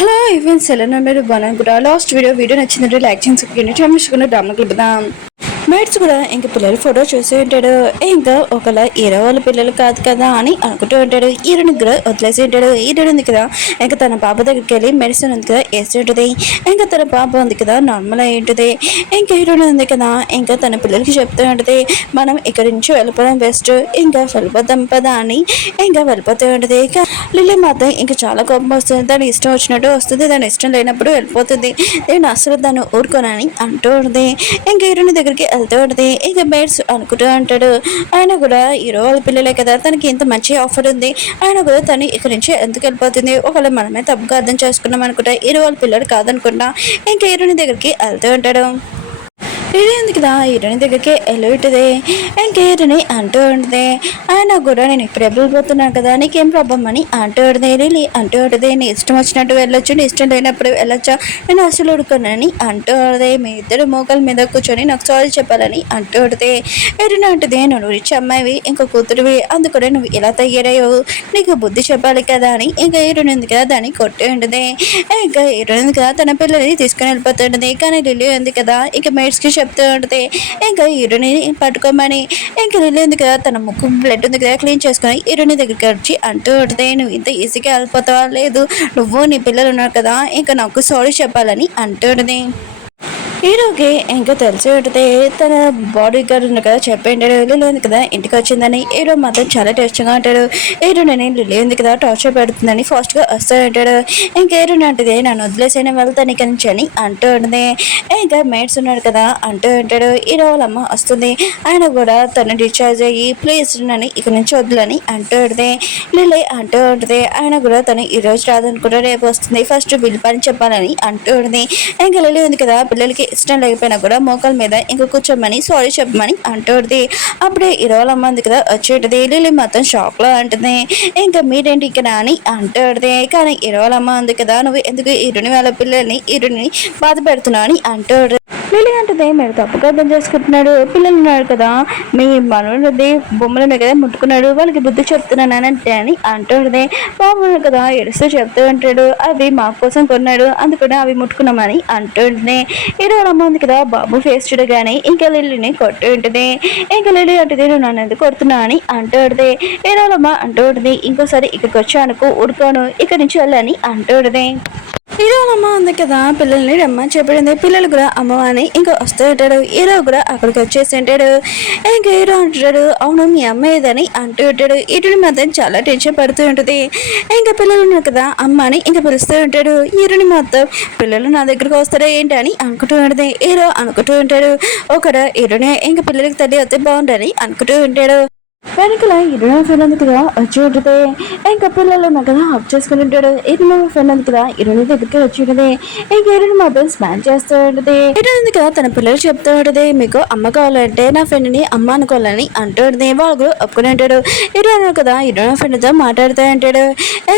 Hello even సెలెన్ మీరు బాగా కూడా లాస్ట్ వీడియో నచ్చిందంటే లైక్ చేసి టైం డ్రామా కలుపుదాం మేట్స్ కూడా ఇంక పిల్లలు ఫోటో చూసి ఉంటాడు. ఇంకా ఒకలా హీరో వాళ్ళ పిల్లలు కాదు కదా అని అనుకుంటూ ఉంటాడు. హీరోని కూడా వదిలేసి ఉంటాడు. హీరోని ఉంది కదా ఇంకా తన పాప దగ్గరికి వెళ్ళి మెడిసిన్ ఉంది కదా వేసి ఉంటుంది. ఇంకా తన పాప ఉంది కదా నార్మల్ అయి ఉంటుంది. ఇంకా హీరోని ఉంది కదా ఇంకా తన పిల్లలకి చెప్తూ ఉంటుంది, మనం ఇక్కడి నుంచి వెళ్ళిపోవడం బెస్ట్, ఇంకా వెళ్ళిపోతాం పదా అని ఇంకా వెళ్ళిపోతూ ఉంటుంది. ఇక లిల్లీ మాత్రం ఇంకా చాలా కోపం వస్తుంది. దాని ఇష్టం వచ్చినట్టు వస్తుంది, దాని ఇష్టం లేనప్పుడు వెళ్ళిపోతుంది. నేను అసలు దాన్ని ఊరుకోనని అంటూ ఉంటుంది. ఇంకా హీరోని దగ్గరికి వెళ్తూ ఉంటుంది. ఇంకా బేట్స్ అనుకుంటూ అంటాడు, ఆయన కూడా హీరో వాళ్ళ పిల్లలే కదా, తనకి ఇంత మంచి ఆఫర్ ఉంది, ఆయన కూడా తను ఇక్కడి నుంచి ఎందుకు వెళ్ళిపోతుంది, ఒకవేళ మనమే తప్పుగా అర్థం చేసుకున్నాం అనుకుంటా, హీరో వాళ్ళ పిల్లలు కాదనుకుంటా ఇంకా హీరోని దగ్గరికి వెళ్తూ ఉంటాడు. లిల్లీ ఉంది కదా హీరోని దగ్గరికి వెళ్ళుంటుంది. ఇంకా హీరోని అంటూ ఉంటుంది, ఆయన కూడా నేను ఇప్పుడు వెళ్ళిపోతున్నాను కదా, నీకేం ప్రాబ్లం అని అంటూ ఉంటుంది. లిల్లీ అంటూ ఉంటుంది, నీ ఇష్టం వచ్చినట్టు వెళ్ళొచ్చు, నీ ఇష్టం లేనప్పుడు వెళ్ళొచ్చా, నేను అసలు ఉడుకున్నానని అంటూ ఉంటుంది. మీ ఇద్దరు మోకాల మీద కూర్చొని నాకు సారీ చెప్పాలని అంటూ ఉంటుంది. హీరోని అంటుంది, నువ్వు రిచ్ అమ్మాయివి, ఇంకా కూతురువి, అందుకనే నువ్వు ఇలా తయారయ్యావు, నీకు బుద్ధి చెప్పాలి కదా అని ఇంకా హీరోని ఉంది కదా దాన్ని కొట్టి ఉంటుంది. ఇంకా హీరోని ఉంది కదా తన పిల్లల్ని తీసుకుని వెళ్ళిపోతుంటుంది. కానీ లిల్లీ ఉంది కదా ఇక మేట్స్కి చెప్తూ ఉంటుంది, ఇంకా హీరోని పట్టుకోమని. ఇంకా లిల్లీ ఉంది కదా తన ముక్కు బ్లడ్ ఉంది కదా క్లీన్ చేసుకొని హీరోని దగ్గరికి వచ్చి అంటూ ఉంటుంది, నువ్వు ఇంత ఈజీగా వెళ్ళిపోతావా, లేదు నువ్వు నీ పిల్లలు ఉన్నారు కదా ఇంకా నాకు సారీ చెప్పాలని అంటూ ఉంటుంది. హీరోకి ఇంకా తెలిసి ఉంటుంది, తన బాడీ గార్డ్ ఉంది కదా చెప్పింటాడు లిల్లీ ఉంది కదా ఇంటికి వచ్చిందని. హీరో మాత్రం చాలా టేస్ట్గా అంటాడు. హీరోని లిల్లీ ఉంది కదా టార్చర్ పెడుతుందని ఫాస్ట్గా వస్తూ ఉంటాడు. ఇంకా హీరోని అంటుంది, నన్ను వదిలేసైనా వెళ్తాను ఇక్కడి నుంచి అని అంటూ ఉంటుంది. ఇంకా మేట్స్ ఉన్నాడు కదా అంటూ ఉంటాడు. హీరో వాళ్ళ అమ్మ వస్తుంది, ఆయన కూడా తను డిశ్చార్జ్ అయ్యి ప్లీజ్ నన్ను ఇక్కడ నుంచి వద్దులని అంటూ ఉంటుంది. లిల్లీ అంటూ ఉంటుంది, ఆయన కూడా తను ఈరోజు రాదనుకుంటే రేపు వస్తుంది, ఫస్ట్ బిల్ పని చెప్పాలని అంటూ ఉంటుంది. ఇంకా లిల్లీ ఉంది కదా పిల్లలకి ఇష్టం లేకపోయినా కూడా మోకాల మీద ఇంకా కూర్చోమని సారీ చెప్పమని అంటుంది. అప్పుడే ఇరవై మంది కదా వచ్చేటది. లిల్లీ మాత్రం షాక్ లో అంటుంది, ఇంకా మీరేంటి ఇక్కడ అని అంటుంది. కానీ ఇరవై అమ్మ ఉంది కదా, నువ్వు ఎందుకు ఇరుని వాళ్ళ పిల్లల్ని ఇరుని బాధ పెడుతున్నావు అని అంటుంది. లిల్లీ అంటుంది, మీరు తప్పుగా అర్థం చేసుకుంటున్నాడు, పిల్లలు ఉన్నారు కదా, మీ మనోడి బొమ్మలను కదా ముట్టుకున్నాడు, వాళ్ళకి బుద్ధి చెప్తున్నానంటే అని అంటుంది. బాబు కదా ఏడుస్తూ చెప్తూ ఉంటాడు, అవి మా కోసం కొన్నాడు అందుకని అవి ముట్టుకున్నామని అంటుంది. అమ్మ ఉంది కదా బాబు ఫేస్ చూడగానే ఇంకా లిల్లీని కొట్టు ఉంటుంది. ఇంకా లిల్లీ అంటుంది, నువ్వు నన్ను ఎందుకు కొడుతున్నా అని అంటుంది. హీరోలమ్మ అంటూ ఉంటుంది, ఇంకోసారి ఇక్కడికి వచ్చానుకో ఉడుకోను, ఇక్కడి నుంచి వెళ్ళని అంటుంది. హీరోలమ్మ ఉంది కదా పిల్లల్ని రమ్మని చెప్పింది. పిల్లలు కూడా అమ్మ అని ఇంకా వస్తూ ఉంటాడు. హీరో కూడా అక్కడికి వచ్చేసి ఉంటాడు. ఇంకా హీరో అంటాడు, అవును మీ అమ్మ ఏదని అంటూ ఉంటాడు. ఇటుని మాత్రం చాలా టెన్షన్ పడుతూ ఉంటుంది. ఇంకా పిల్లలు ఉన్నారు కదా అమ్మ అని ఇంకా పిలుస్తూ ఉంటాడు. హీరోని మొత్తం పిల్లలు నా దగ్గరకు వస్తారా ఏంటి అని అనుకుంటూ ఉంటుంది. హీరో అనుకుంటూ ఉంటాడు, ఒకడు హీరోనే ఇంకా పిల్లలకి తల్లి వస్తే బాగుండని అనుకుంటూ ఉంటాడు. వెనకల ఇరుణ ఫ్రెండ్ కదా వచ్చి ఉంటుంది. ఇంకా పిల్లలు కదా హక్ చేసుకుని ఉంటాడు. ఇరుణ ఫ్రెండ్ కదా ఇరుని దగ్గరికి వచ్చి ఉంటుంది. ఇంకా ఇరుని మాత్రం స్మాన్ చేస్తూ ఉంటుంది. ఇరుని కదా తన పిల్లలు చెప్తూ ఉంటుంది, మీకు అమ్మ కావాలంటే నా ఫ్రెండ్ని అమ్మ అనుకోవాలని అంటూ ఉంటుంది. వాళ్ళు కూడా ఒప్పుకుని ఉంటాడు. ఇరుణ కదా ఇరుణ ఫ్రెండ్తో మాట్లాడుతూ ఉంటాడు.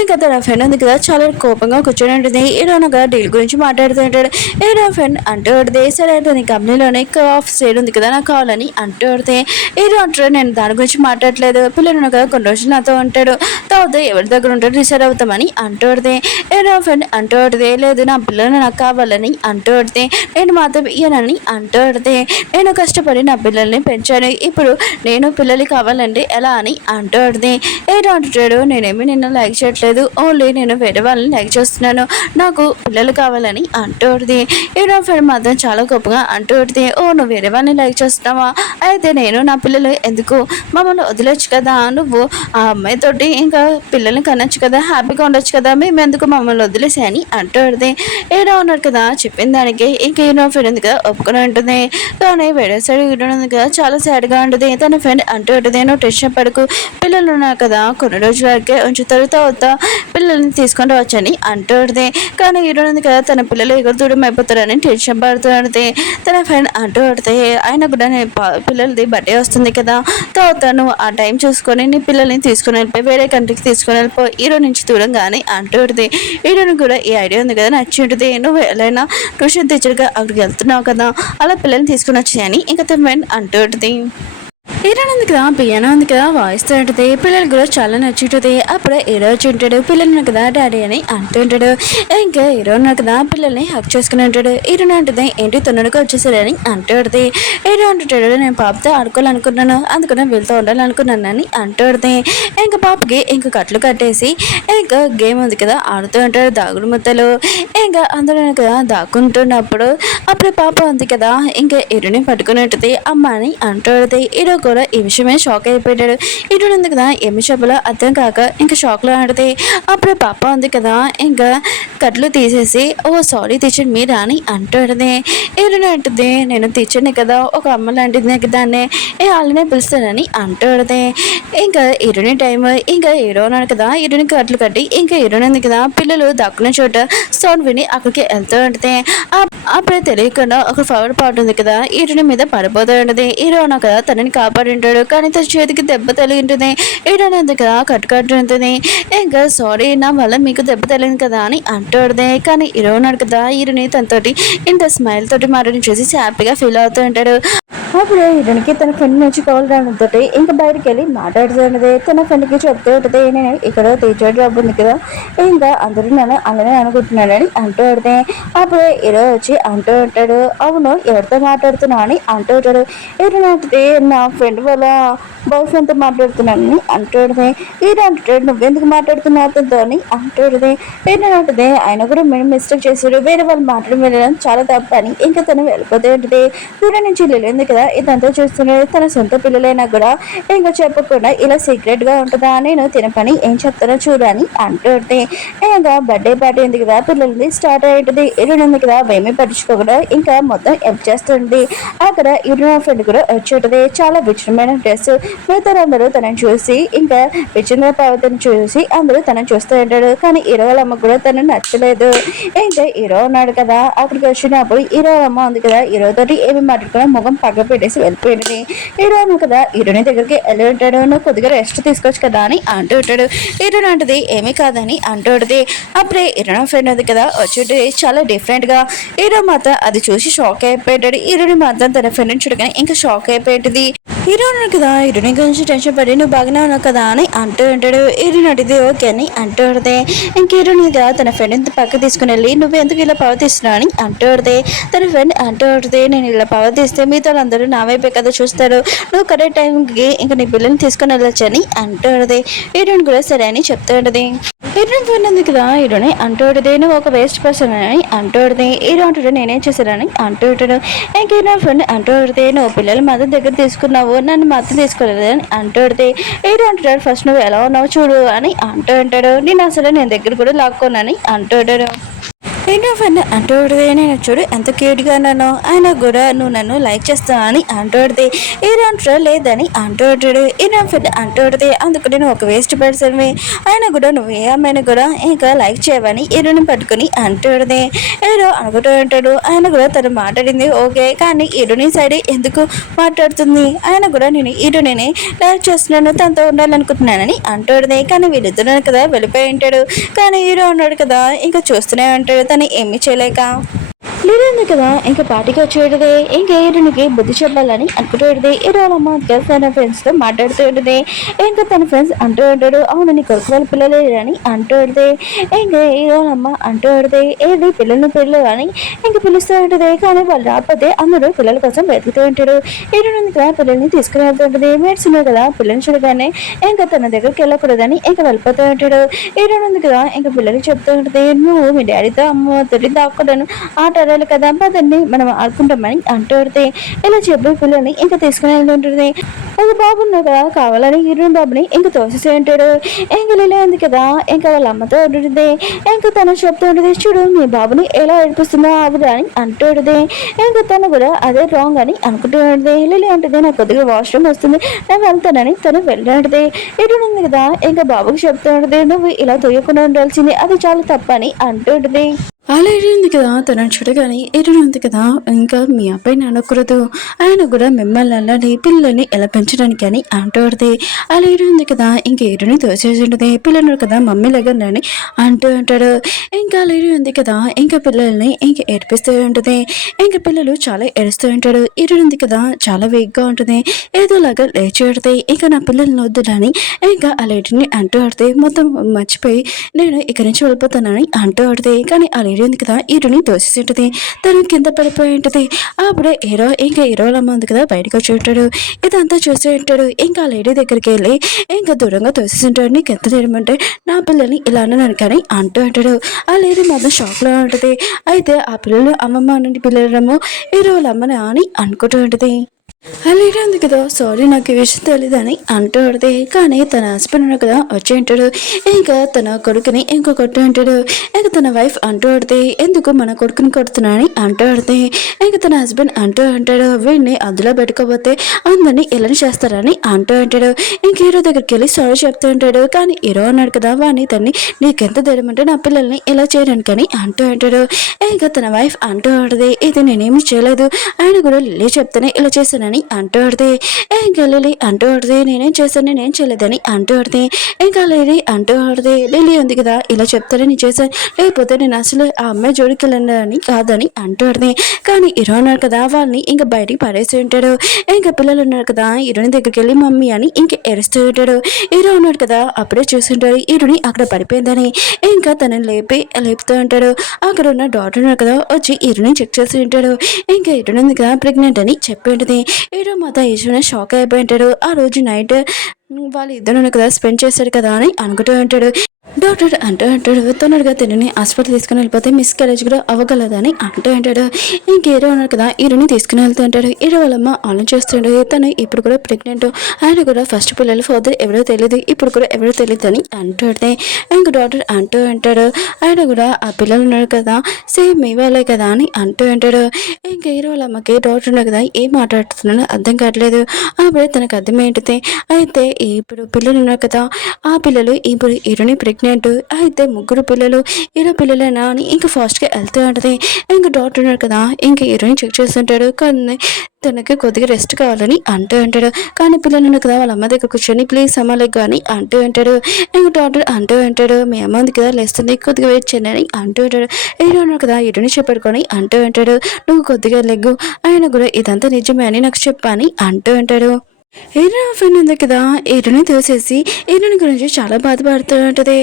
ఇంకా తన ఫ్రెండ్ ఉంది కదా చాలా కోపంగా కూర్చొని ఉంటుంది. ఇరుణ కదా డీల్ గురించి మాట్లాడుతూ ఉంటాడు. ఇరుణ ఫ్రెండ్ అంటూ ఉంటుంది, సరే అంటే నీ కంపెనీలోనే ఆఫ్ సైడ్ ఉంది కదా నాకు కావాలని అంటూ ఉంటుంది. ఇరు అంటాడు, నేను దాని గురించి మాట్లాడలేదు, పిల్లలు కదా కొన్ని రోజులు నాతో ఉంటాడు, తర్వాత ఎవరి దగ్గర ఉంటాడు డిసైడ్ అవుతామని అంటూడితే. ఏదో ఫ్రెండ్ అంటూడితే, లేదు నా పిల్లలు నాకు కావాలని అంటూడితే, నేను మాత్రం ఇయ్యనని అంటూడితే, నేను కష్టపడి నా పిల్లల్ని పెంచాను, ఇప్పుడు నేను పిల్లలు కావాలంటే ఎలా అని అంటూడితే. ఏదో అంటాడు, నేనేమి నిన్ను లైక్ చేయట్లేదు, ఓన్లీ నేను వేరే వాళ్ళని లైక్ చేస్తున్నాను, నాకు పిల్లలు కావాలని అంటూడితే. ఏదో ఫ్రెండ్ మాత్రం చాలా గొప్పగా అంటూడితే, ఓ నువ్వు వేరే వాళ్ళని లైక్ చేస్తున్నావా, అయితే నేను నా పిల్లలు ఎందుకు, మమ్మల్ని వదిలేచ్చు కదా, నువ్వు ఆ అమ్మాయితోటి ఇంకా పిల్లల్ని కనొచ్చు కదా, హ్యాపీగా ఉండొచ్చు కదా, మేము ఎందుకు మమ్మల్ని వదిలేసాయని అంటుంది. ఏడో ఉన్నారు కదా చెప్పిన దానికి ఇంకా ఈయన ఫ్రెండ్ ఉంది కదా ఒప్పుకొని ఉంటుంది. కానీ వేరే సైడ్ ఉంది కదా చాలా సాడ్గా ఉంటుంది. తన ఫ్రెండ్ అంటూ ఉంటుంది, నువ్వు టెన్షన్ పడకు, పిల్లలు ఉన్నారు కదా కొన్ని రోజుల వరకే ఉంచుతారు, తర్వాత పిల్లల్ని తీసుకొని వచ్చని అంటుంది. కానీ ఈరోజు ఉంది కదా తన పిల్లలు ఎగురు దూరం అయిపోతారని టెన్షన్ పడుతూ ఉంటుంది. తన ఫ్రెండ్ అంటూ ఉంటుంది, ఆయన కూడా పిల్లలది బర్త్డే వస్తుంది కదా, తర్వాత నువ్వు ఆ టైం చూసుకొని నీ పిల్లల్ని తీసుకుని వెళ్ళిపోయి వేరే కంట్రీకి తీసుకుని వెళ్ళిపో, హీరో నుంచి దూరంగానే అంటుంది. హీరోని కూడా ఈ ఐడియా ఉంది కదా నచ్చి ఉంటుంది, నువ్వు ఎలా ట్యూషన్ టీచర్గా అక్కడికి వెళ్తున్నావు కదా, అలా పిల్లల్ని తీసుకుని వచ్చాయని ఇంకా తన ఫ్రెండ్ అంటుంది. హీరోయిన్ ఉంది కదా పియానో ఉంది కదా వాయిస్తూ ఉంటుంది. పిల్లలు కూడా చాలా నచ్చుంటుంది. అప్పుడే హీరో వచ్చి ఉంటాడు. పిల్లలు కదా డాడీ అని అంటుంటాడు. ఇంకా హీరో కదా పిల్లల్ని హక్ చేసుకుని ఉంటాడు. హీరోని అంటుంది ఏంటి తొందరగా వచ్చేసాడని అంటుంది. హీరో అంటుంటాడు నేను పాపతో ఆడుకోవాలనుకున్నాను, అందుకని వీళ్ళతో ఉండాలనుకున్నాను అని అంటుంది. ఇంకా పాపకి ఇంకా కట్లు కట్టేసి ఇంకా గేమ్ ఉంది కదా ఆడుతూ ఉంటాడు దాగుడు ముద్దలు. ఇంకా అందులో కదా దాక్కుంటున్నప్పుడు అప్పుడే పాప ఉంది కదా ఇంకా హీరోని పట్టుకుని ఉంటుంది అమ్మ అని అంటుంది. హీరో కూడా ఈ విషయమే షాక్ అయిపోయాడు. హీరో ఉంది కదా ఏమి చెప్పలో అర్థం కాక ఇంకా షాక్లో ఆడితే అప్పుడే పాప ఉంది కదా ఇంకా కట్లు తీసేసి ఓ సారీ టీచర్ మీరా అని అంటుంది. హీరోని అంటుంది నేను టీచర్ని కదా ఒక అమ్మ లాంటిది దాన్నే వాళ్ళనే పిలుస్తానని అంటుంది. ఇంకా హీరోని టైం ఇంకా హీరో అన్నాడు కదా హీరోని కట్లు కట్టి ఇంకా హీరోని ఉంది కదా పిల్లలు దక్కున్న చోట సౌండ్ విని అక్కడికి వెళ్తూ ఉంటుంది. అప్పుడే తెలియకుండా ఒక ఫ్లవర్ పాట్ ఉంది కదా హీరోని మీద పడిపోతూ ఉంటుంది. హీరో అన్న కదా తనని కాపాడి ఉంటాడు కానీ తన చేతికి దెబ్బ తగిలి ఉంటుంది. హీరోని ఉంది కదా కట్టు ఉంటుంది. ఇంకా సారీ నా వల్ల మీకు దెబ్బ తగిలింది కదా అని అంటుంది. కానీ హీరో అన్నాడు కదా హీరోని తనతోటి ఇంత స్మైల్ తోటి మాటని చూసి హ్యాపీగా ఫీల్ అవుతూ ఉంటాడు. అప్పుడే హీరోనికి తన ఫ్రెండ్ నుంచి కాల్ రావడంతో ఇంకా బయటకు వెళ్ళి మాట్లాడుతున్నది. తన ఫ్రెండ్కి చెప్తూ ఉంటుంది నేను ఇక్కడ టీచర్ జాబ్ ఉంది కదా ఇంకా అందరూ నన్ను అలానే అనుకుంటున్నానని అంటూ ఉంటే అప్పుడే హీరో వచ్చి అంటూ ఉంటాడు అవును ఎవరితో మాట్లాడుతున్నా అని అంటూ ఉంటాడు. హీరో అంటే నా ఫ్రెండ్ వాళ్ళ బాయ్ ఫ్రెండ్తో మాట్లాడుతున్నానని అంటుంది. హీరో అంటాడు నువ్వెందుకు మాట్లాడుతున్నావు అతనితో అని అంటుంది. హీరో అంటుంది ఆయన కూడా మేము మిస్టేక్ చేశాడు వేరే వాళ్ళు మాట్లాడి వెళ్ళడం చాలా తప్పు అని ఇంకా తను వెళ్ళిపోతూ ఉంటుంది. దూరం నుంచి వెళ్ళింది కదా ఇదంతా చూస్తున్నాడు. తన సొంత పిల్లలైనా కూడా ఇంకా చెప్పకుండా ఇలా సీక్రెట్ గా ఉంటుందా నేను తిన పని ఏం చెప్తానో చూడని అంటుంది. ఇంకా బర్త్డే పార్టీ ఉంది కదా పిల్లలది స్టార్ట్ అయ్యింది. ఇరుడు కదా ఏమీ పట్టించుకోకుండా ఇంకా మొత్తం హెల్ప్ చేస్తుంది. అక్కడ ఇరు ఫ్రెండ్ కూడా వచ్చి ఉంటుంది. చాలా విచిత్రమైన డ్రెస్ మిగతారందరూ తనని చూసి ఇంకా విచిత్ర పార్వతిని చూసి అందరూ తనని చూస్తూ ఉంటాడు. కానీ హీరో వాళ్ళ అమ్మ కూడా తనని నచ్చలేదు. ఇంకా హీరో ఉన్నాడు కదా అక్కడికి వచ్చినప్పుడు హీరో అమ్మ ఉంది కదా హీరో తోటి ఏమి మాట్లాడుకున్నా ముఖం పక్క పెట్టేసి వెళ్ళిపోయింది. హీరో అమ్మ కదా హీరోని దగ్గరికి వెళ్ళి ఉంటాడు. నువ్వు కొద్దిగా రెస్ట్ తీసుకోవచ్చు కదా అని అంటూ ఉంటాడు. హీరోని అంటది ఏమీ కాదని అంటుంది. అప్పుడే హీరో ఫ్రెండ్ ఉంది కదా వచ్చి చాలా డిఫరెంట్ గా హీరో మాత్రం అది చూసి షాక్ అయిపోయాడు. హీరోని మాత్రం తన ఫ్రెండ్ని చూడగానే ఇంకా షాక్ అయిపోయింది. హీరో కదా హీరోని గురించి టెన్షన్ పడి నువ్వు బాగానే ఉన్నావు కదా అని అంటూ ఉంటాడు. హీరోని అడిగితే ఓకే అని అంటూ ఉంటే ఇంక హీరోని కదా తన ఫ్రెండ్ పక్క తీసుకుని వెళ్ళి నువ్వు ఎందుకు ఇలా ప్రవర్తిస్తున్నావు అని అంటూ ఉంటే తన ఫ్రెండ్ అంటూ ఉంటే నేను ఇలా ప్రవర్తిస్తే మీతో అందరూ నా వైపే కదా చూస్తారు, నువ్వు కరెక్ట్ టైంకి ఇంకా నీ పిల్లల్ని తీసుకుని వెళ్ళొచ్చు అని అంటూ ఉంటుంది. హీరోని కూడా సరే అని చెప్తూ ఉంటుంది. హీరోని ఫ్రెండ్ ఉంది కదా హీరోని అంటూ ఉంటుంది నువ్వు ఒక వేస్ట్ పర్సన్ అని అంటూ ఉంటుంది. హీరో అంటాడు నేనేం చేశానని అంటూ ఉంటాడు. ఇంక హీరో ఫ్రెండ్ అంటూ ఉంటుంది నువ్వు పిల్లలు మధ్య దగ్గర తీసుకున్నావు నన్ను మాత్రం తీసుకోలేదు అని అంటూ ఉంటే హీరో అంటాడు ఫస్ట్ నువ్వు ఎలా ఉన్నావు చూడు అని అంటూ ఉంటాడు. నేను అసలు నేను దగ్గర కూడా లాక్కోనని అంటూ ఉంటాడు. హీరో ఫ్రెండ్ అంటూ ఉంటుంది నేను చూడు ఎంత క్యూట్గా ఉన్నాను ఆయన కూడా నువ్వు నన్ను లైక్ చేస్తావు అని అంటూ ఉంటుంది. హీరో అంటాడు లేదని అంటూ ఉంటాడు. హీరో ఫ్రెండ్ అంటూ ఉంటుంది అందుకు నేను ఒక వేస్ట్ పర్సన్వి ఆయన కూడా నువ్వు ఏ అమ్మాయిని కూడా ఇంకా లైక్ చేయవని హీరోని పట్టుకుని అంటూ ఉంటుంది. హీరో అనుకుంటూ ఉంటాడు ఆయన కూడా తను మాట్లాడింది ఓకే కానీ హీరోని సైడ్ ఎందుకు మాట్లాడుతుంది ఆయన కూడా నేను హీరోని లైక్ చేస్తున్నాను తనతో ఉండాలనుకుంటున్నానని అంటూ ఉంటుంది. కానీ వీళ్ళిద్దరు కదా వెళ్ళిపోయి ఉంటాడు. కానీ హీరో ఉన్నాడు కదా ఇంకా చూస్తూనే ఉంటాడు తను ఏమీ చేయలేక. లేదండి కదా ఇంకా పార్టీకి వచ్చేది ఇంకా హీరోనికి బుద్ధి చెప్పాలని అనుకుంటూ హీరోలమ్మ తన ఫ్రెండ్స్ తో మాట్లాడుతూ ఉంటుంది. ఇంకా తన ఫ్రెండ్స్ అంటూ ఉంటాడు అవును నీ కొడుకు వాళ్ళ పిల్లలు అని అంటూ ఉంటుంది. ఇంకా హీరోలమ్మ అంటూ ఉంటుంది ఏది పిల్లలు అని ఇంకా పిలుస్తూ ఉంటుంది. కానీ వాళ్ళు రాకపోతే అందరూ పిల్లల కోసం వెతుకుతూ ఉంటాడు. హీరోని కదా పిల్లల్ని తీసుకుని వెళ్తూ ఉంటుంది. మెడిసిన్ కదా పిల్లల్ని చూడగానే ఇంకా తన దగ్గరికి వెళ్ళకూడదని ఇంకా వెళ్ళిపోతూ ఉంటాడు. హీరోని కదా ఇంకా పిల్లలకి చెప్తూ ఉంటుంది నువ్వు మీ డాడీతో అమ్మతో దాక్కోవడం ఆట కదా పదండి మనం ఆడుకుంటామని అంటూ ఇలా చెప్పి పిల్లల్ని ఇంకా తీసుకుని వెళ్తుంటుంది. అది బాబున్నా కదా కావాలని హీరోయిన్ బాబుని ఇంకా తోసేసి ఉంటాడు. ఇంకా లేదు కదా ఇంకా వాళ్ళ అమ్మతో ఉంటుంది. ఇంకా తను చెప్తూ ఉంటుంది చూడు మీ బాబుని ఎలా ఏడిపిస్తుందో ఆవిడ అని అంటూ ఉంటుంది. ఇంకా తను కూడా అదే రాంగ్ అని అనుకుంటూ ఉంటుంది. లిలీ ఉంటుంది నాకు కొద్దిగా వాష్రూమ్ వస్తుంది నేను వెళ్తానని తను వెళ్ళి హీరోయిన్ ఉంది కదా ఇంకా బాబుకి చెప్తూ ఉంటుంది నువ్వు ఇలా తొయ్యకుండా ఉండాల్సింది అది చాలా తప్పని అంటూ ఉంటుంది. అలా ఉంది కదా తనని చూడగానే ఉంది కదా ఇంకా మీ అబ్బాయి అనకూడదు, ఆయన కూడా మిమ్మల్ని అలానే పిల్లల్ని ఎలా పెంచడానికి అని అంటూ అలా ఉంది కదా ఇంకా ఏడుని తోసేసి ఉంటుంది. పిల్లలు కదా మమ్మీ లెగండి అంటూ ఉంటాడు. ఇంకా అలా ఉంది కదా ఇంకా పిల్లల్ని ఇంక ఏడిపిస్తూ ఉంటుంది. ఇంకా పిల్లలు చాలా ఏడుస్తూ ఉంటాడు. ఉంది కదా చాలా వీక్గా ఉంటుంది, ఏదోలాగా లేచి ఆడితే ఇంకా నా పిల్లల్ని వద్దులని ఇంకా అలా అంటూ ఆడితే మొత్తం మర్చిపోయి నేను ఇక్కడి నుంచి వెళ్ళిపోతానని అంటూ ఆడితే కానీ ఆ లేడీ ఉంది కదా ఈరుని తోసేసి ఉంటుంది. తను కింద పడిపోయి ఉంటుంది. అప్పుడే ఇంకా హీరోల అమ్మ ఉంది కదా బయటకు వచ్చి ఉంటాడు. ఇదంతా చూసి ఉంటాడు. ఇంకా ఆ లేడీ దగ్గరికి వెళ్ళి ఇంకా దూరంగా తోసేసి ఉంటాడు. నీకు ఎంత చేయమంటే నా పిల్లల్ని ఇలా అన్నాను కానీ అంటూ ఉంటాడు. ఆ లేడీ మాత్రం షాక్లో ఉంటుంది. అయితే ఆ పిల్లలు అమ్మమ్మ అన్నది పిల్లలేమో హీరోల అమ్మని అని అనుకుంటూ ఉంటుంది. అలాగే ఉంది కదా సారీ నాకు ఈ విషయం తెలీదని అంటూ ఆడితే కానీ తన హస్బెండ్ ఉన్నాడు కదా వచ్చి ఉంటాడు. ఇంకా తన కొడుకుని ఇంకో కొట్టు ఉంటాడు. ఇంకా తన వైఫ్ అంటూ ఆడితే ఎందుకు మన కొడుకుని కొడుతున్నానని అంటూ ఆడితే ఇంకా తన హస్బెండ్ అంటూ అంటాడు వీడిని అందులో పెట్టుకోబోతే అందరినీ ఇలా చేస్తారని అంటూ అంటాడు. ఇంక హీరో దగ్గరికి వెళ్ళి సారీ చెప్తూ ఉంటాడు. కానీ హీరో అన్నాడు కదా వాడిని తన్ని నీకెంత ధైర్యమంటే నా పిల్లల్ని ఇలా చేయడానికి అని అంటూ అంటాడు. ఇంకా తన వైఫ్ అంటూ ఆడితే ఇది నేనేమి చేయలేదు, ఆయన కూడా లిల్లీ చెప్తేనే ఇలా చేశానని అంటూ ఆడితే ఇంకా లిల్లీ అంటూ ఆడితే నేనేం చేశాను నేనేం చేయలేదని అంటూ ఆడితే ఇంకా లిల్లీ అంటూ ఆడితే లిల్లీ ఉంది కదా ఇలా చెప్తానే నేను చేశాను, లేకపోతే నేను అసలు ఆ అమ్మాయి జోడికి వెళ్ళని కాదని అంటూ ఆడితే కానీ హీరో ఉన్నారు కదా వాళ్ళని ఇంకా బయటికి పడేసి ఉంటాడు. ఇంకా పిల్లలు ఉన్నారు కదా హీరోని దగ్గరికి వెళ్ళి మమ్మీ అని ఇంకా ఎరుస్తూ ఉంటాడు. హీరో ఉన్నాడు కదా అప్పుడే చూస్తుంటాడు హీరోని అక్కడ పడిపోయిందని ఇంకా తనని లేపుతూ ఉంటాడు. అక్కడ ఉన్న డాక్టర్ ఉన్నారు కదా వచ్చి హీరోని చెక్ చేస్తూ ఉంటాడు. ఇంకా హీరోని ఉంది కదా ప్రెగ్నెంట్ అని చెప్పి ఉంటుంది. హీరో మాత్రం ఈశ్వర షాక్ అయిపోయింటాడు. ఆ రోజు నైట్ వాళ్ళు ఇద్దరు కదా స్పెండ్ చేశాడు కదా అని అనుకుంటూ ఉంటాడు. డాక్టర్ అంటూ అంటాడు తొందరగా తినని హాస్పిటల్ తీసుకుని వెళ్ళిపోతే మిస్క్యారేజ్ కూడా అవ్వగలదని అంటూ అంటాడు. ఇంకేరో ఉన్నారు కదా హీరోని తీసుకుని వెళ్తూ ఉంటాడు. హీరో వాళ్ళమ్మ ఆలోచిస్తుంటాడు తను ఇప్పుడు కూడా ప్రెగ్నెంట్, ఆయన కూడా ఫస్ట్ పిల్లలు ఫాదర్ ఎవరో తెలియదు ఇప్పుడు కూడా ఎవరో తెలియదు అని అంటూ అంటే ఇంక డాక్టర్ అంటూ అంటాడు ఆయన కూడా ఆ పిల్లలు ఉన్నారు కదా సేమ్ మీ వాళ్ళే కదా అని అంటూ అంటాడు. ఇంక హీరో వాళ్ళమ్మకి డాక్టర్ ఉన్నారు కదా ఏం మాట్లాడుతున్నాడో అర్థం కావట్లేదు. అప్పుడే తనకు అర్థం ఏంటితే అయితే ఇప్పుడు పిల్లలు ఉన్నారు కదా ఆ పిల్లలు ఇప్పుడు హీరోని ప్రెగ్నెంట్ అయితే ముగ్గురు పిల్లలు హీరో పిల్లలేనా అని ఇంకా ఫాస్ట్గా వెళ్తూ ఉంటుంది. ఇంకా డాక్టర్ ఉన్నాడు కదా ఇంకా హీరోని చెక్ చేస్తుంటాడు కానీ తనకి కొద్దిగా రెస్ట్ కావాలని అంటూ అంటాడు. కానీ పిల్లలు ఉన్నాడు కదా వాళ్ళ అమ్మ దగ్గర కూర్చొని ప్లీజ్ అమ్మలేక అని అంటూ అంటాడు. ఇంకా డాక్టర్ అంటూ అంటాడు మీ అమ్మ ఉంది కదా లేస్తుంది కొద్దిగా వెయిట్ చేయండి అని అంటూ అంటాడు. హీరో ఉన్నాడు కదా హీరోని చెప్పడుకొని అంటూ అంటాడు నువ్వు కొద్దిగా లెగ్గు ఆయన కూడా ఇదంతా నిజమే అని నాకు చెప్పని అంటూ అంటాడు. హీరో ఫ్రెండ్ ఉంది కదా హీరోని తోసేసి హీరోని గురించి చాలా బాధపడుతూ ఉంటుంది.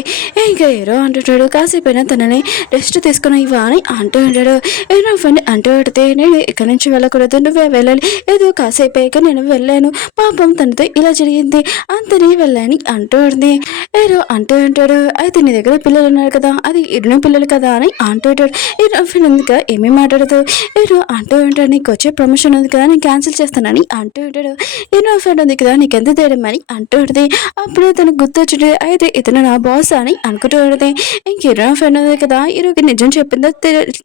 ఇంకా హీరో అంటుంటాడు కాసేపైనా తనని రెస్ట్ తీసుకుని ఇవ్వ అని అంటూ ఉంటాడు. హీరో ఫ్రెండ్ అంటూ ఉంటే నేను ఇక్కడి నుంచి వెళ్ళకూడదు నువ్వే వెళ్ళాలి, ఏదో కాసేపు అయ్యాక నేను వెళ్ళాను పాపం తనతో ఇలా జరిగింది అంతనే వెళ్ళాని అంటూ ఉంది. హీరో అంటూ ఉంటాడు అయితే నీ దగ్గర పిల్లలు ఉన్నారు కదా అది హీరోని పిల్లలు కదా అని అంటూ ఉంటాడు. హీరో ఫ్రెండ్ ఉంది కదా ఏమీ మాట్లాడదు. హీరో అంటూ ఉంటాడు నీకు వచ్చే ప్రమోషన్ ఉంది కదా నేను క్యాన్సిల్ చేస్తానని అంటూ ఉంటాడు. హీరో ఫ్రెండ్ ఉంది కదా నీకు ఎంత ధైర్యం అని అంటూ ఉంటుంది. అప్పుడే తనకు గుర్తొచ్చుంటే అయితే ఇతను నా బాస్ అని అనుకుంటూ ఉంటుంది. ఇంక హీరో ఫ్రెండ్ ఉంది కదా హీరోకి నిజం చెప్పిందో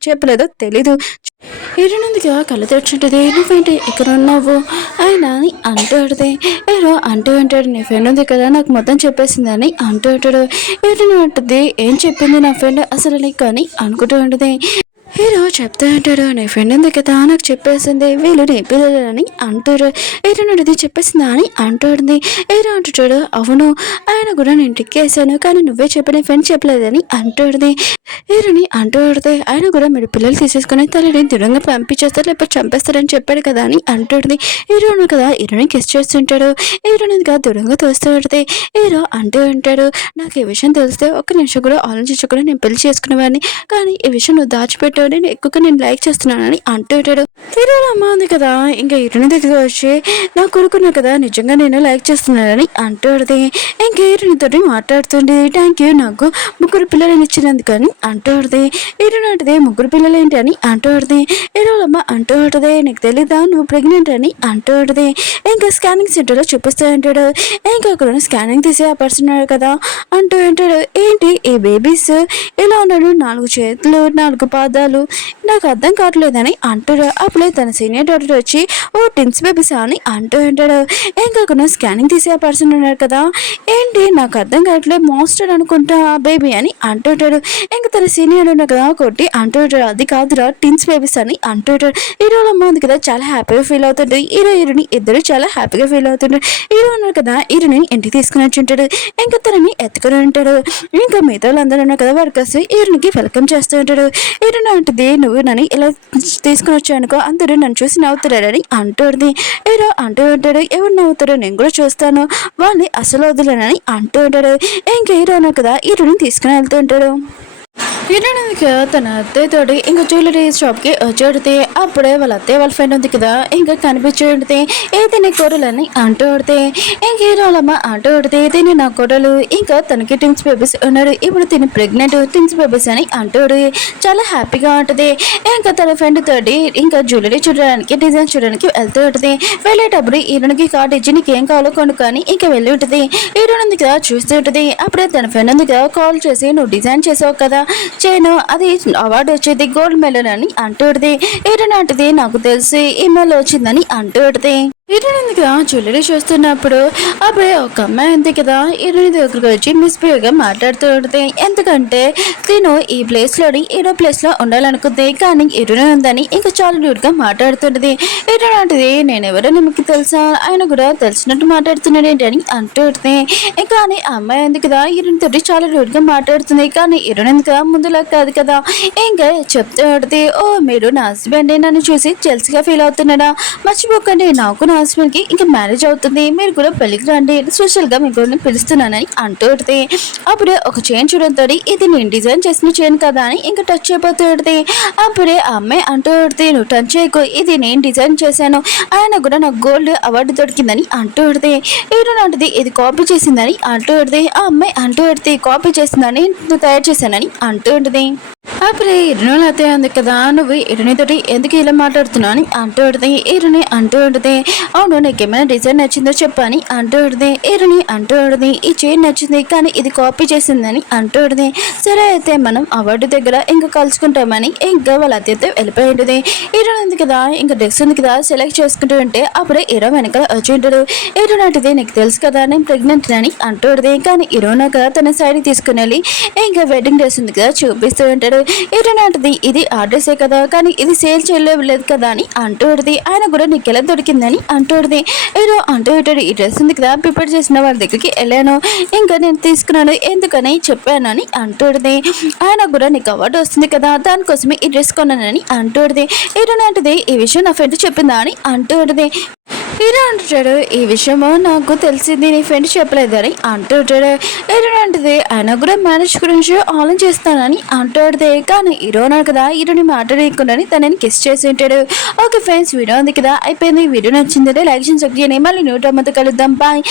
చెప్పలేదో తెలీదు. హీరోని ఉంది కదా కళ్ళు తెచ్చుంటుంది నువ్వేంటి ఇక్కడ ఉన్నావు ఆయన అని అంటూ ఉంటుంది. హీరో అంటూ ఉంటాడు నీ ఫ్రెండ్ ఉంది కదా నాకు మొత్తం చెప్పేసిందని అంటూ ఉంటాడు. హీరోని ఉంటుంది ఏం చెప్పింది నా ఫ్రెండ్ అసలు నీకు అని అనుకుంటూ ఉంటుంది. హీరో చెప్తూ ఉంటాడు నీ ఫ్రెండ్ ఉంది కదా నాకు చెప్పేసింది వీళ్ళు నీ పిల్లలని అంటారు. హీరో నడిది చెప్పేసిందా అని అంటుంది. హీరో అంటుంటాడు అవును ఆయన కూడా నేను టిక్కేసాను కానీ నువ్వే చెప్పిన ఫ్రెండ్ చెప్పలేదని అంటుంది. హీరోని అంటూ ఆడితే ఆయన కూడా మీరు పిల్లలు తీసేసుకుని తల్లిని దృఢంగా పంపించేస్తారు లేకపోతే చంపేస్తారని చెప్పాడు కదా అని అంటుంది. హీరోను కదా హీరోని కిస్ చేస్తుంటాడు. హీరోని కదా దూరంగా తోస్తూ ఆడితే హీరో అంటూ ఉంటాడు నాకు ఈ విషయం తెలిస్తే ఒక్క నిమిషం కూడా ఆలోచించకుండా నేను పెళ్లి చేసుకునేవాడిని కానీ ఈ విషయం నువ్వు దాచిపెట్టావు నేను ఎక్కువగా నేను లైక్ చేస్తున్నానని అంటూ ఉంటాడు. హీరోల అమ్మ ఉంది కదా ఇంకా హీరోని దగ్గర వచ్చి నా కొడుకున్నా కదా నిజంగా నేను లైక్ చేస్తున్నానని అంటూడిది. ఇంకా హీరోనితో మాట్లాడుతుంది థ్యాంక్ యూ నాకు ముగ్గురు పిల్లలని ఇచ్చినందుకని అంటూడిది. హీరోని అంటది ముగ్గురు పిల్లలు ఏంటి అని అంటూడిది. హీరోలమ్మ అంటూ ఉంటుంది నీకు తెలీదా నువ్వు ప్రెగ్నెంట్ అని అంటూడిది. ఇంకా స్కానింగ్ సెంటర్లో చూపిస్తూ ఉంటాడు. ఇంకా అక్కడ స్కానింగ్ తీసే ఆ పర్సన్ కదా అంటూ ఉంటాడు ఏంటి ఈ బేబీస్ ఇలా ఉన్నాడు 4 చేతులు 4 పాదాలు వాళ్ళు నాకు అర్థం కావట్లేదని అంటాడు. అప్పుడే తన సీనియర్ డాక్టర్ వచ్చి ఓ టిన్స్ బేబీస్ అని అంటూ ఉంటాడు. ఇంకా స్కానింగ్ తీసే పర్సన్ ఉన్నారు కదా, ఏంటి నాకు అర్థం కావట్లేదు మాస్టర్ అనుకుంటా బేబీ అని అంటుంటాడు. ఇంకా తన సీనియర్ ఉన్నా కదా కొట్టి అంటుంటాడు, అది కాదురా టిన్స్ బేబీస్ అని అంటుంటాడు. హీరోల అమ్మ ఉంది కదా చాలా హ్యాపీగా ఫీల్ అవుతుంటాడు. హీరోని ఇద్దరు చాలా హ్యాపీగా ఫీల్ అవుతుంటాడు. హీరో ఉన్నారు కదా హీరోని ఇంటికి తీసుకుని వచ్చి ఉంటాడు. ఇంకా తనని ఎత్తుకుని ఉంటాడు. ఇంకా మిగతా వాళ్ళందరూ ఉన్నారు కదా వర్కర్స్ హీరోనికి వెల్కమ్ చేస్తూ ఉంటాడు. హీరోని అంటుంది, నువ్వు నన్ను ఇలా తీసుకుని వచ్చానుకో అందరూ నన్ను చూసి నవ్వుతారని అంటుంది. హీరో అంటూ ఉంటాడు, ఎవరు నవ్వుతారో నేను కూడా చూస్తాను, వాళ్ళని అసలు వదిలేనని అంటూ ఉంటాడు. ఇంకా హీరో ఉన్నారు కదా హీరోని తీసుకుని వెళ్తూ ఉంటాడు. హీరోయిన్కి తన అత్తయ్యతోటి ఇంకా జ్యువెలరీ షాప్కి వచ్చేడితే అప్పుడే వాళ్ళ అత్తయ్య వాళ్ళ ఫ్రెండ్ ఉంది కదా ఇంకా కనిపించేడితే ఏది నీ కొడలని అంటూ ఉడితే ఇంక హీరోలమ్మ అంటూ ఉడితే తిని నా కొడలు ఇంకా తనకి టిన్స్ బేబీస్ ఉన్నాడు, ఇప్పుడు తిని ప్రెగ్నెంట్ టిన్స్ బేబీస్ అని అంటూ చాలా హ్యాపీగా ఉంటుంది. ఇంకా తన ఫ్రెండ్ తోటి ఇంకా జ్యువెలరీ చూడడానికి డిజైన్ చూడడానికి వెళ్తూ ఉంటుంది. వెళ్ళేటప్పుడు హీరోనికి కార్డు ఇచ్చి నీకు ఏం కావాలో కొనుక్కొని ఇంకా వెళ్ళి ఉంటుంది. హీరోయిన్ ఉంది కదా చూస్తూ ఉంటుంది. అప్పుడే తన ఫ్రెండ్ ఉంది కదా కాల్ చేసి నువ్వు డిజైన్ చేసావు కదా చేయను అది అవార్డు వచ్చేది గోల్డ్ మెడల్ అని అంటూడిది. ఏటంటే నాకు తెలిసి ఈమెయిల్ వచ్చిందని అంటూడిది. హీరోయిన్ కదా జ్యువెలరీ చూస్తున్నప్పుడు అప్పుడే ఒక అమ్మాయి ఉంది కదా హీరోయిన్ దగ్గరకు వచ్చి మిస్బిహేవ్గా మాట్లాడుతూ ఉంటుంది. ఎందుకంటే తిను ఈ ప్లేస్లోని హీరో ప్లేస్లో ఉండాలనుకుంది కానీ హీరోయిన్ ఉందని ఇంకా చాలా న్యూడ్గా మాట్లాడుతుంటుంది. హీరోయిన్ అంటది, నేను ఎవరో మీకు తెలుసా, ఆయన కూడా తెలిసినట్టు మాట్లాడుతున్నాడు ఏంటి అని అంటుంది. కానీ ఆ అమ్మాయి ఉంది కదా హీరోయిన్ తోటి చాలా న్యూడ్గా మాట్లాడుతుంది. కానీ హీరోయిన్ కదా ముందులా కాదు కదా ఇంకా చెప్తూ ఉంటుంది, ఓ మీరు నా హస్బెండ్ నన్ను చూసి జెల్స్గా ఫీల్ అవుతున్నాడా, మర్చిపోకండి నాకు నా హస్బెండ్కి ఇంకా మ్యారేజ్ అవుతుంది, మీరు కూడా పెళ్లికి రండి స్పెషల్గా మీకు పిలుస్తున్నానని అంటుంది. అప్పుడే ఒక చైన్ చూడంతో ఇది నేను డిజైన్ చేసిన చైన్ కదా అని ఇంకా టచ్ అయిపోతుంది. అప్పుడే ఆ అమ్మాయి అంటుంది, నువ్వు టచ్ చేయకు ఇది నేను డిజైన్ చేశాను, ఆయన కూడా నాకు గోల్డ్ అవార్డు దొరికిందని అంటుంది. హీరోయిన్ అంటుంది, ఇది కాపీ చేసిందని అంటుంది. ఆ అమ్మాయి అంటుంది, కాపీ చేసిందని తయారు చేశానని అంటుంది. అప్పుడే ఇరుని అతే ఉంది కదా నువ్వు ఇరునితోటి ఎందుకు ఇలా మాట్లాడుతున్నావు అని అంటుంది. ఇరుని అంటుంది, అవును నీకేమైనా డిజైన్ నచ్చిందో చెప్పని అంటుంది. ఇరుని అంటుంది, ఈ చైన్ నచ్చింది కానీ ఇది కాపీ చేసిందని అంటుంది. సరే అయితే మనం అవార్డు దగ్గర ఇంకా కలుసుకుంటామని ఇంకా వాళ్ళ అత్యతో వెళ్ళిపోయి ఉంటుంది. హీరోయిన్ ఉంది కదా ఇంకా డ్రెస్ ఉంది కదా సెలెక్ట్ చేసుకుంటూ ఉంటే అప్పుడే హీరో వెనకాల వచ్చి ఉంటాడు. హీరోయిన్ అంటే నీకు తెలుసు కదా నేను ప్రెగ్నెంట్ అని అంటుంది. కానీ హీరోయిన్ కదా తన సైడ్ తీసుకుని వెళ్ళి ఇంకా వెడ్డింగ్ డ్రెస్ ఉంది కదా చూపిస్తూ ఉంటాడు. హీరోయిన్ అంటది, ఇది ఆ డ్రెస్సే కదా కానీ ఇది సేల్ చేయలేదు కదా అని అంటుంది. ఆయన కూడా నీకు ఎలా దొరికిందని అంటుంది. హీరో అంటూ ఉంటాడు, ఈ డ్రెస్ ఉంది కదా ప్రిపేర్ చేసిన వాళ్ళ దగ్గరికి వెళ్ళాను ఇంకా నేను తీసుకున్నాను ఎందుకని చెప్పాను అని అంటుంది. ఆయన కూడా నీకు అవార్డు వస్తుంది కదా దానికోసమే ఈ డ్రెస్ కొన్నానని అంటుంది. హీరోయిన్ అంటది, ఈ విషయం నా ఫ్రెండ్ చెప్పిందా అని అంటుంది. హీరో అంటాడు, ఈ విషయము నాకు తెలిసింది నీ ఫ్రెండ్ చెప్పలేదని అంటుంటాడు. హీరో అంటది, ఆయన కూడా మ్యారేజ్ గురించి ఆలోచిస్తానని అంటాడు. కానీ హీరో అన్నాడు కదా హీరోని మాట్లాడకుండా తనని కిస్ చేసి ఉంటాడు. ఓకే ఫ్రెండ్స్ వీడియో ఉంది కదా అయిపోయింది. వీడియో నచ్చిందంటే లైక్ చేయండి, మళ్ళీ 100 కలుద్దాం. బాయ్.